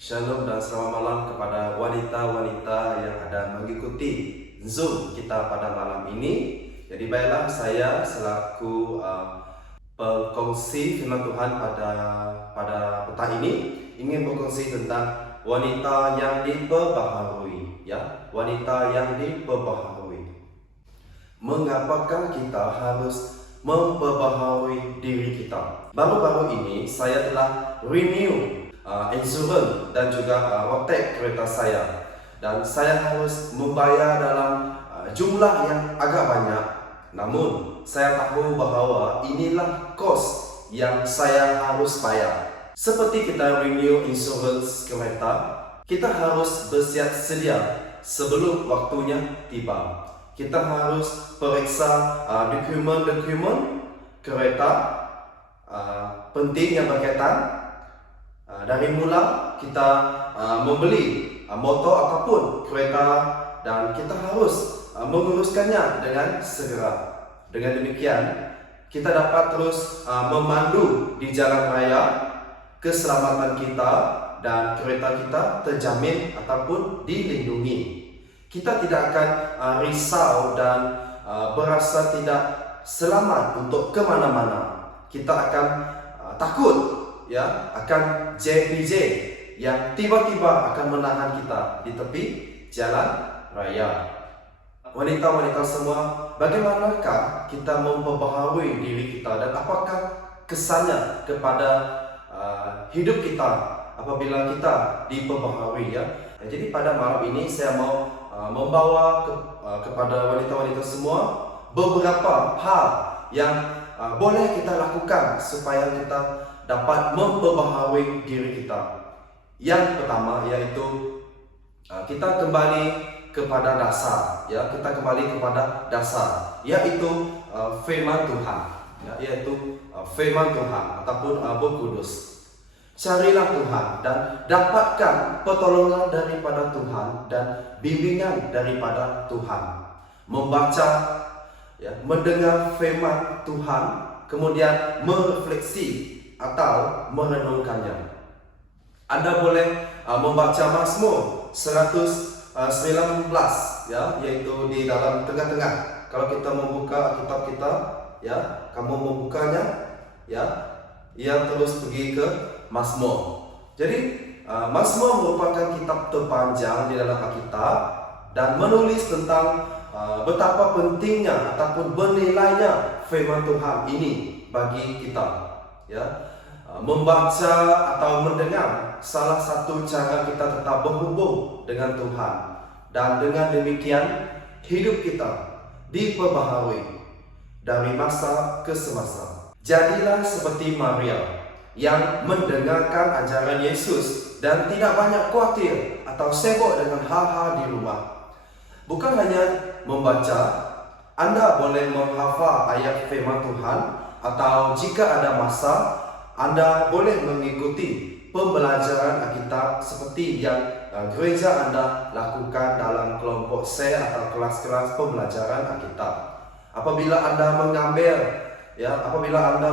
Shalom dan selamat malam kepada wanita-wanita yang ada mengikuti Zoom kita pada malam ini. Jadi baiklah, saya selaku pengkongsi firman Tuhan pada petang ini ingin berkongsi tentang wanita yang diperbaharui, ya, wanita yang diperbaharui. Mengapakah kita harus memperbaharui diri kita? Baru-baru ini saya telah renew insurans dan juga rotek kereta saya, dan saya harus membayar dalam jumlah yang agak banyak. Namun saya tahu bahawa inilah kos yang saya harus bayar. Seperti kita renew insurans kereta, kita harus bersiap sedia sebelum waktunya tiba. Kita harus periksa dokumen-dokumen kereta penting yang berkaitan. Dari mula kita membeli motor ataupun kereta, dan kita harus menguruskannya dengan segera. Dengan demikian kita dapat terus memandu di jalan raya, keselamatan kita dan kereta kita terjamin ataupun dilindungi. Kita tidak akan risau dan berasa tidak selamat untuk kemana-mana. Kita akan takut, ya, akan JPJ yang tiba-tiba akan menahan kita di tepi jalan raya. Wanita-wanita semua, bagaimanakah kita memperbaharui diri kita, dan apakah kesannya kepada hidup kita apabila kita diperbaharui, ya? Jadi pada malam ini saya mau membawa kepada wanita-wanita semua beberapa hal yang boleh kita lakukan supaya kita dapat memperbaharui diri kita. Yang pertama yaitu kita kembali kepada dasar, ya, kita kembali kepada dasar, yaitu firman Tuhan, ya, yaitu firman Tuhan ataupun Roh Kudus. Carilah Tuhan dan dapatkan pertolongan daripada Tuhan dan bimbingan daripada Tuhan. Membaca, ya, mendengar firman Tuhan, kemudian merefleksi atau merenungkannya. Anda boleh membaca Mazmur 119, ya, yaitu di dalam tengah-tengah. Kalau kita membuka kitab kita, ya, kamu membukanya, ya, ia terus pergi ke Mazmur. Jadi Mazmur merupakan kitab terpanjang di dalam Alkitab dan menulis tentang betapa pentingnya ataupun bernilainya firman Tuhan ini bagi kita, ya. Membaca atau mendengar salah satu cara kita tetap berhubung dengan Tuhan, dan dengan demikian hidup kita diperbaharui dari masa ke semasa. Jadilah seperti Maria yang mendengarkan ajaran Yesus dan tidak banyak khawatir atau sibuk dengan hal-hal di rumah. Bukan hanya membaca, Anda boleh menghafal ayat firman Tuhan, atau jika ada masa, Anda boleh mengikuti pembelajaran Alkitab seperti yang gereja Anda lakukan dalam kelompok sel atau kelas-kelas pembelajaran Alkitab. Apabila Anda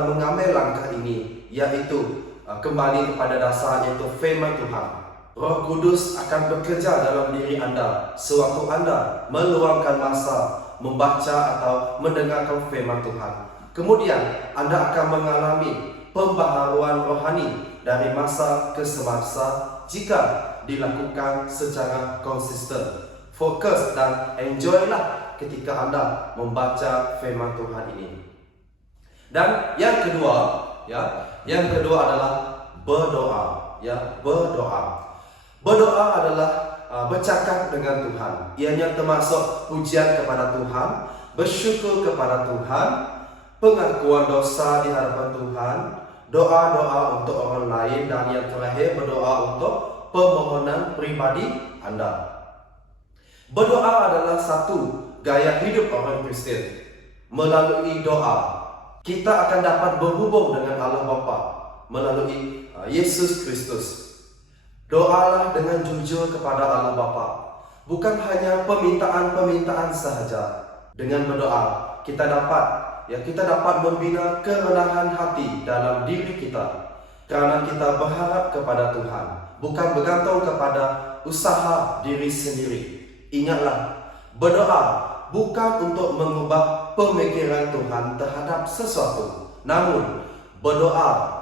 mengambil langkah ini, yaitu kembali kepada dasar, yaitu firman Tuhan, Roh Kudus akan bekerja dalam diri Anda sewaktu Anda meluangkan masa membaca atau mendengarkan firman Tuhan. Kemudian Anda akan mengalami pembaharuan rohani dari masa ke semasa jika dilakukan secara konsisten. Fokus dan enjoylah ketika Anda membaca firman Tuhan ini. Dan yang kedua adalah berdoa, ya, berdoa. Berdoa adalah bercakap dengan Tuhan. Ianya termasuk pujian kepada Tuhan, bersyukur kepada Tuhan, pengakuan dosa di hadapan Tuhan, doa-doa untuk orang lain, dan yang terakhir berdoa untuk permohonan pribadi Anda. Berdoa adalah satu gaya hidup orang Kristen. Melalui doa kita akan dapat berhubung dengan Allah Bapa melalui Yesus Kristus. Doalah dengan jujur kepada Allah Bapa, bukan hanya permintaan-permintaan sahaja. Dengan berdoa kita dapat membina kerendahan hati dalam diri kita. karena kita berharap kepada Tuhan, bukan bergantung kepada usaha diri sendiri. Ingatlah, berdoa bukan untuk mengubah pemikiran Tuhan terhadap sesuatu, namun berdoa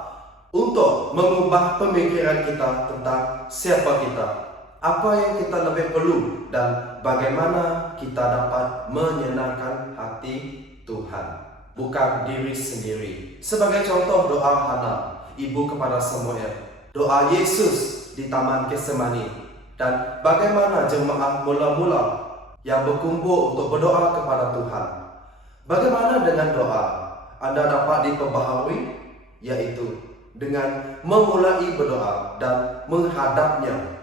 untuk mengubah pemikiran kita tentang siapa kita, apa yang kita lebih perlu, dan bagaimana kita dapat menyenangkan hati Tuhan, bukan diri sendiri. Sebagai contoh doa Hana, ibu kepada Samuel, doa Yesus di Taman Getsemani, dan bagaimana jemaat mula-mula yang berkumpul untuk berdoa kepada Tuhan. Bagaimana dengan doa Anda dapat diperbaharui? Yaitu dengan memulai berdoa dan menghadapnya,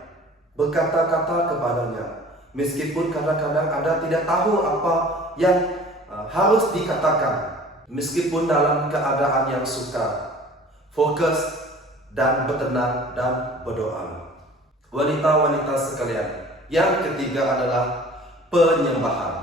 berkata-kata kepadanya, meskipun kadang-kadang Anda tidak tahu apa yang harus dikatakan, meskipun dalam keadaan yang sukar. Fokus dan bertenang dan berdoa. Wanita-wanita sekalian, yang ketiga adalah penyembahan.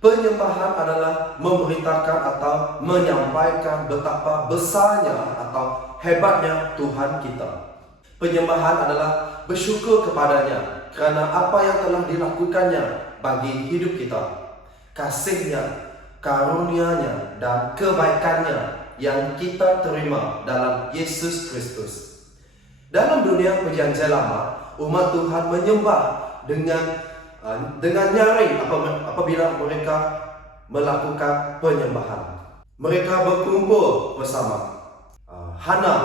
Penyembahan adalah memberitakan atau menyampaikan betapa besarnya atau hebatnya Tuhan kita. Penyembahan adalah bersyukur kepadanya kerana apa yang telah dilakukannya bagi hidup kita, kasihnya, karunia-Nya, dan kebaikannya yang kita terima dalam Yesus Kristus. Dalam dunia Perjanjian Lama, umat Tuhan menyembah dengan nyaring apabila mereka melakukan penyembahan. Mereka berkumpul bersama. Hana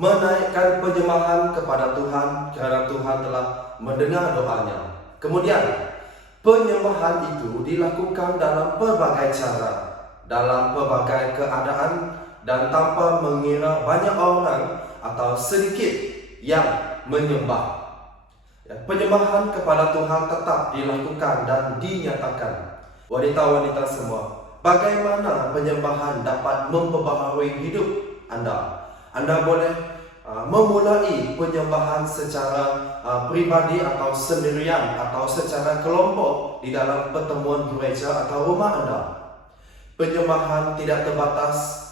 menaikkan penyembahan kepada Tuhan kerana Tuhan telah mendengar doanya. Kemudian penyembahan itu dilakukan dalam pelbagai cara, dalam pelbagai keadaan, dan tanpa mengira banyak orang atau sedikit yang menyembah. Penyembahan kepada Tuhan tetap dilakukan dan dinyatakan. Wanita-wanita semua, bagaimana penyembahan dapat memperbaharui hidup Anda? Anda boleh memulai penyembahan secara pribadi atau sendirian atau secara kelompok di dalam pertemuan gereja atau rumah Anda. Penyembahan tidak terbatas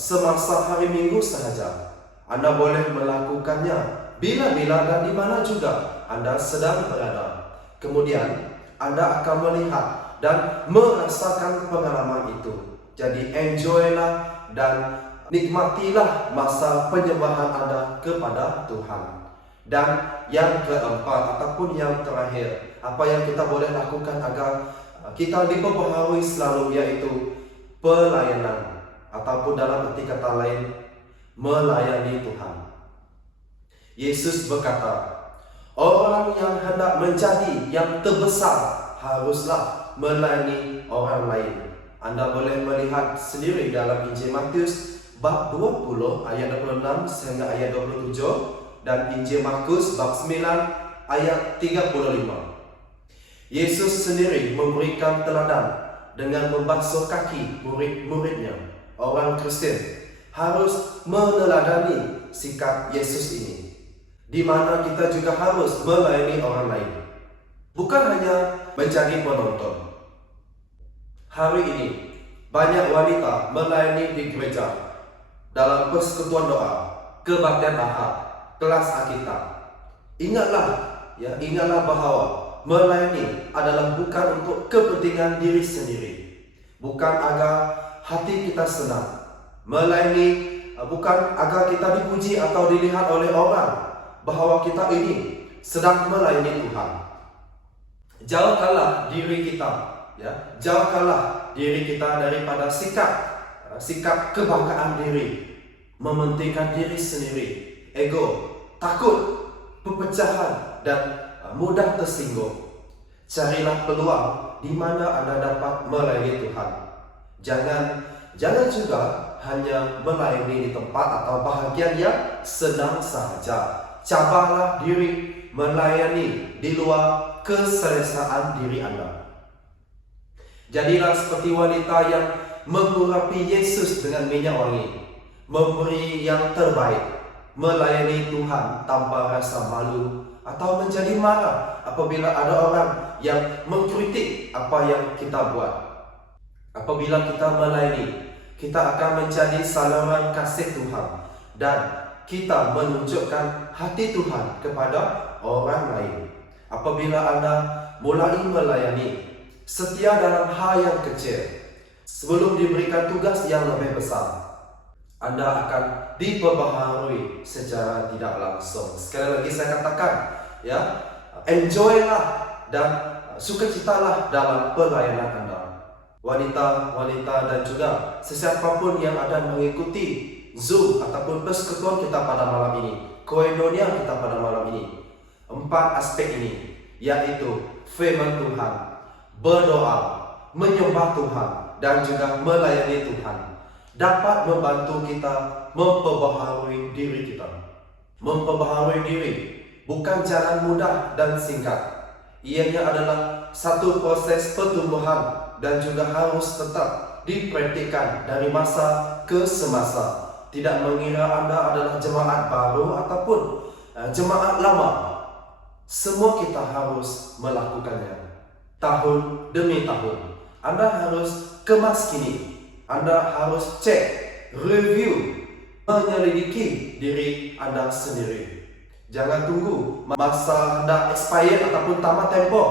semasa hari Minggu sahaja. Anda boleh melakukannya bila-bila dan di mana juga Anda sedang berada. Kemudian Anda akan melihat dan merasakan pengalaman itu. Jadi enjoylah dan nikmatilah masa penyembahan Anda kepada Tuhan. Dan yang keempat ataupun yang terakhir, apa yang kita boleh lakukan agar kita diperbaharui selalu, yaitu pelayanan, ataupun dalam arti kata lain, melayani Tuhan. Yesus berkata, orang yang hendak menjadi yang terbesar haruslah melayani orang lain. Anda boleh melihat sendiri dalam Injil Matius bab 20 ayat 26 sehingga ayat 27 dan Injil Markus bab 9 ayat 35. Yesus sendiri memberikan teladan dengan membasuh kaki murid-muridnya. Orang Kristen harus meneladani sikap Yesus ini, di mana kita juga harus melayani orang lain, bukan hanya menjadi penonton. Hari ini banyak wanita melayani di gereja dalam persekutuan doa, kebaktian Ahad, kelas Alkitab. Ingatlah bahawa melayani adalah bukan untuk kepentingan diri sendiri, bukan agar hati kita senang. Melayani bukan agar kita dipuji atau dilihat oleh orang bahawa kita ini sedang melayani Tuhan. Jauhkanlah diri kita, jauhkanlah diri kita daripada sikap kebanggaan diri, mementingkan diri sendiri, ego, takut, perpecahan, dan mudah tersinggung. Carilah peluang di mana Anda dapat melayani Tuhan. Jangan juga hanya melayani di tempat atau bahagian yang senang sahaja. Cabarlah diri melayani di luar keselesaan diri Anda. Jadilah seperti wanita yang mengurapi Yesus dengan minyak wangi, memberi yang terbaik, melayani Tuhan tanpa rasa malu atau menjadi marah apabila ada orang yang mengkritik apa yang kita buat. Apabila kita melayani, kita akan menjadi saluran kasih Tuhan dan kita menunjukkan hati Tuhan kepada orang lain. Apabila Anda mulai melayani, setia dalam hal yang kecil, sebelum diberikan tugas yang lebih besar, Anda akan diperbaharui secara tidak langsung. Sekali lagi saya katakan, ya, enjoylah dan sukacitalah dalam pelayanan Anda. Wanita-wanita dan juga sesiapapun yang ada mengikuti Zoom ataupun persekutuan kita pada malam ini, koinonia kita pada malam ini, 4 aspek ini, yaitu firman Tuhan, berdoa, menyembah Tuhan, dan juga melayani Tuhan, dapat membantu kita memperbaharui diri kita. Memperbaharui diri bukan jalan mudah dan singkat. Ianya adalah satu proses pertumbuhan dan juga harus tetap dipraktikkan dari masa ke semasa. Tidak mengira Anda adalah jemaat baru ataupun jemaat lama. Semua kita harus melakukannya tahun demi tahun. Anda harus kemas kini. Anda harus cek, review, menyelidiki diri Anda sendiri. Jangan tunggu masa Anda expired ataupun tamat tempo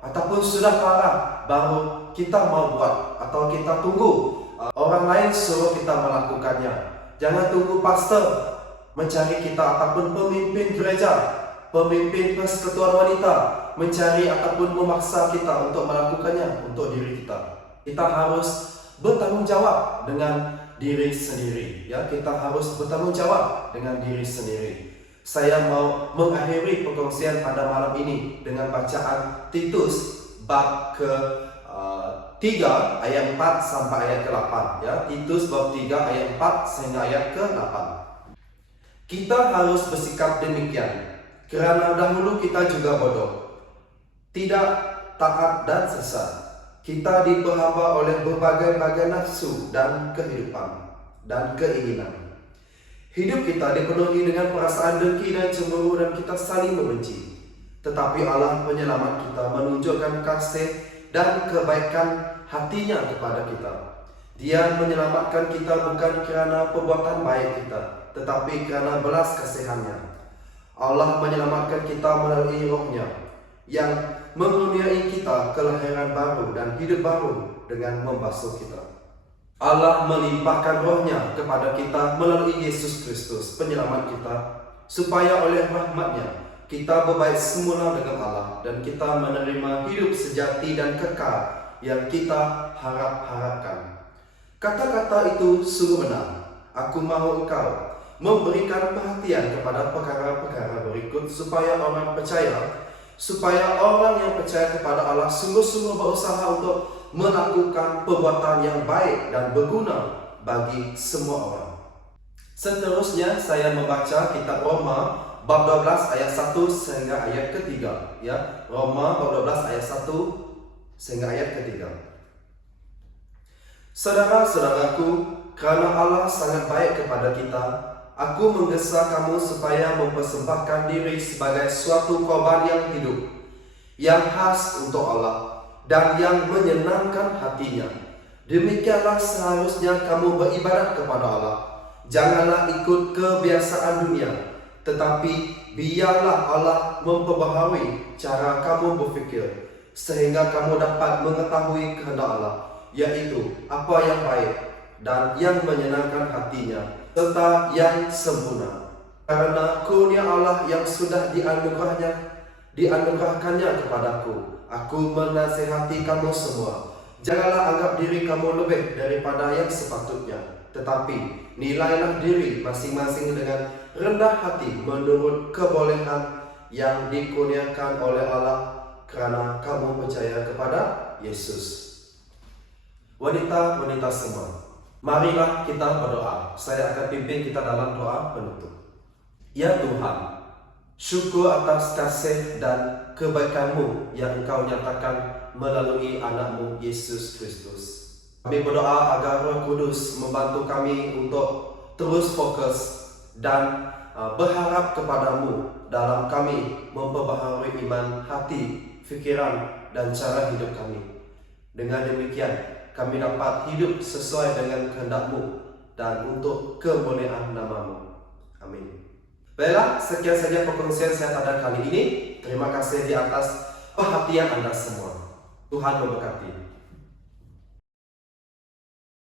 ataupun sudah parah baru kita mau buat, atau kita tunggu orang lain suruh kita melakukannya. Jangan tunggu pastor mencari kita ataupun pemimpin gereja, pemimpin persekutuan wanita mencari ataupun memaksa kita untuk melakukannya untuk diri kita. Kita harus bertanggung jawab dengan diri sendiri, ya. Kita harus bertanggung jawab dengan diri sendiri. Saya mau mengakhiri perkongsian pada malam ini dengan bacaan Titus bab ke-3 ayat 4 sampai ayat ke-8, ya. Titus bab 3 ayat 4 sehingga ayat ke-8. Kita harus bersikap demikian kerana dahulu kita juga bodoh, tidak taat dan sesat. Kita diperhamba oleh berbagai-bagai nafsu dan kehidupan dan keinginan. Hidup kita dipenuhi dengan perasaan dengki dan cemburu, dan kita saling membenci. Tetapi Allah penyelamat kita menunjukkan kasih dan kebaikan hatinya kepada kita. Dia menyelamatkan kita bukan kerana perbuatan baik kita, tetapi kerana belas kasihannya. Allah menyelamatkan kita melalui Roh-Nya yang mengaruniai kita kelahiran baru dan hidup baru dengan membasuh kita. Allah melimpahkan Roh-Nya kepada kita melalui Yesus Kristus, penyelamat kita, supaya oleh rahmat-Nya kita berbaik semula dengan Allah dan kita menerima hidup sejati dan kekal yang kita harapkan. Kata-kata itu sungguh benar. Aku mahu engkau memberikan perhatian kepada perkara-perkara berikut supaya orang yang percaya kepada Allah sungguh-sungguh berusaha untuk melakukan perbuatan yang baik dan berguna bagi semua orang. Seterusnya saya membaca kitab Roma bab 12 ayat 1 sehingga ayat ke-3, ya. Roma bab 12 ayat 1 sehingga ayat ke-3. Saudara-saudaraku, kerana Allah sangat baik kepada kita, aku menggesa kamu supaya mempersembahkan diri sebagai suatu korban yang hidup, yang khas untuk Allah dan yang menyenangkan hatinya. Demikianlah seharusnya kamu beribadat kepada Allah. Janganlah ikut kebiasaan dunia, tetapi biarlah Allah memperbaharui cara kamu berfikir, sehingga kamu dapat mengetahui kehendak Allah, yaitu apa yang baik dan yang menyenangkan hatinya, serta yang sempurna. Karena kurnia Allah yang sudah dianugerahkannya kepadaku, aku menasihati kamu semua. Janganlah anggap diri kamu lebih daripada yang sepatutnya, tetapi nilailah diri masing-masing dengan rendah hati menurut kebolehan yang dikurniakan oleh Allah kerana kamu percaya kepada Yesus. Wanita-wanita semua, marilah kita berdoa. Saya akan pimpin kita dalam doa penutup. Ya Tuhan, syukur atas kasih dan kebaikan-Mu yang Engkau nyatakan melalui anak-Mu Yesus Kristus. Kami berdoa agar Roh Kudus membantu kami untuk terus fokus dan berharap kepada-Mu dalam kami memperbaharui iman hati, fikiran, dan cara hidup kami. Dengan demikian, kami dapat hidup sesuai dengan kehendak-Mu dan untuk kemuliaan nama-Mu. Amin. Baiklah, sekian saja perkongsian saya pada kali ini. Terima kasih di atas perhatian Anda semua. Tuhan memberkati.